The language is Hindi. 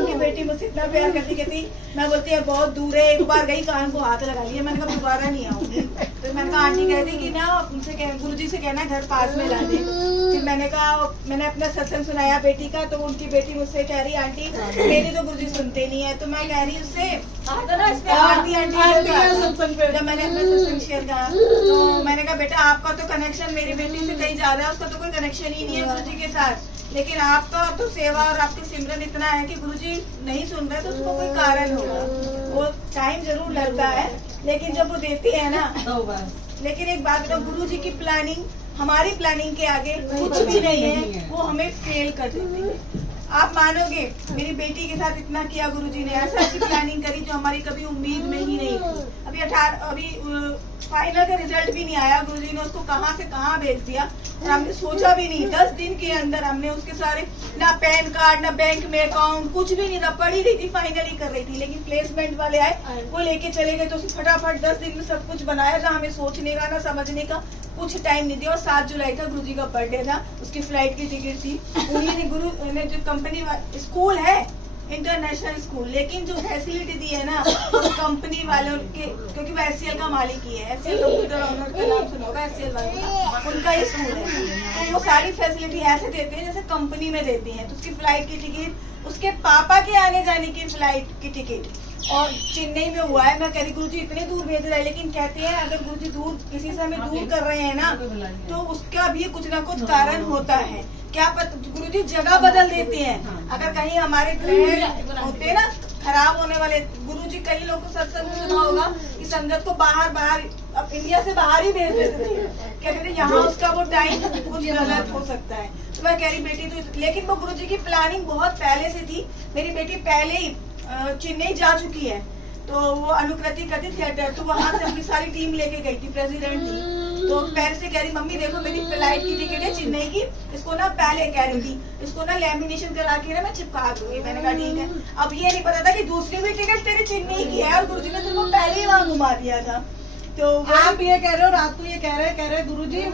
उनकी बेटी मुझसे इतना प्यार करती, कहती मैं बोलती है बहुत दूर है, एक बार गई कान को हाथ लगा लिया, मैंने कहा दोबारा नहीं आऊंगी। तो मैंने कहा आंटी कहती कि ना उनसे गुरुजी से कहना घर पास में ला दे। फिर मैंने कहा मैंने अपना सत्संग सुनाया बेटी का, तो उनकी बेटी मुझसे कह रही आंटी मेरी तो गुरुजी सुनते नहीं है। तो मैं कह रही उससे आंटी जब मैंने अपना सत्संग शेयर करा, तो मैंने कहा बेटा आपका तो कनेक्शन मेरी बेटी से कहीं ज्यादा है, उसका तो कोई कनेक्शन ही नहीं है गुरुजी के साथ, लेकिन आपका तो सेवा और आपकी सिमरन इतना है कि गुरुजी नहीं सुन रहे, तो उसको कोई कारण होगा। वो टाइम जरूर लगता है, लेकिन जब वो देती है ना, लेकिन एक बात बताओ, गुरुजी की प्लानिंग हमारी प्लानिंग के आगे कुछ भी नहीं है, वो हमें फेल कर देती है। आप मानोगे मेरी बेटी के साथ इतना किया गुरुजी ने, ऐसा ऐसी प्लानिंग करी जो हमारी कभी उम्मीद में ही नहीं थी। अभी फाइनल का रिजल्ट भी नहीं आया, गुरुजी ने उसको कहाँ से कहाँ भेज दिया और हमने सोचा भी नहीं। 10 दिन के अंदर हमने उसके सारे, ना पैन कार्ड ना बैंक में अकाउंट, कुछ भी नहीं था, पढ़ी रही थी, फाइनली कर रही थी, लेकिन प्लेसमेंट वाले आए, वो लेके चले गए, तो उसने फटाफट 10 दिन में सब कुछ बनाया था। हमें सोचने का ना समझने का कुछ टाइम नहीं दिया। और 7 जुलाई का गुरुजी का बर्थडे था, उसकी फ्लाइट की टिकट थी, उन्हीं ने गुरु ने जो कंपनी स्कूल है इंटरनेशनल स्कूल, लेकिन जो फैसिलिटी दी है ना वो कंपनी वालों के, क्योंकि वो एससीएल का मालिक ही है, एससीएल कंप्यूटर ऑनर का नाम सुना होगा, एससीएल वालों का, उनका ही स्कूल है। तो वो सारी फैसिलिटी ऐसे देते हैं जैसे कंपनी में देती हैं। तो उसकी फ्लाइट की टिकट, उसके पापा के आने जाने की फ्लाइट की टिकट, और चेन्नई में हुआ है। मैं कह रही गुरुजी इतने दूर भेज रहे हैं, लेकिन कहते हैं अगर गुरुजी दूर किसी से हमें दूर कर रहे हैं ना, तो उसका भी कुछ ना कुछ कारण होता है। क्या पता गुरुजी जगह बदल देते हैं, अगर कहीं हमारे ग्रह होते हैं ना खराब होने वाले, गुरुजी कई लोगों को सत्संग सुना होगा कि संगत को बाहर अब इंडिया से बाहर ही भेज देते थे, कहते थे यहाँ उसका वो टाइम कुछ गलत हो सकता है। तो मैं कह रही बेटी तो, लेकिन वो गुरुजी की प्लानिंग बहुत पहले से थी। मेरी बेटी पहले ही चेन्नई जा चुकी है, तो वो अनुकृति करती थिएटर, तो वहां से अपनी सारी टीम लेके गई थी, प्रेसिडेंट थी। तो पहले से कह रही मम्मी देखो मेरी फ्लाइट की टिकट है चेन्नई की, इसको ना पहले कह रही थी इसको ना लैमिनेशन करा के ना मैं चिपका दूंगी। मैंने कहा ठीक है। अब ये नहीं पता था कि दूसरी भी टिकट तेरी चेन्नई की है और गुरुजी ने तेरे को पहले ही वहाँ घुमा दिया था। तो आप ये कह रहे हो, रात को ये कह रहे गुरुजी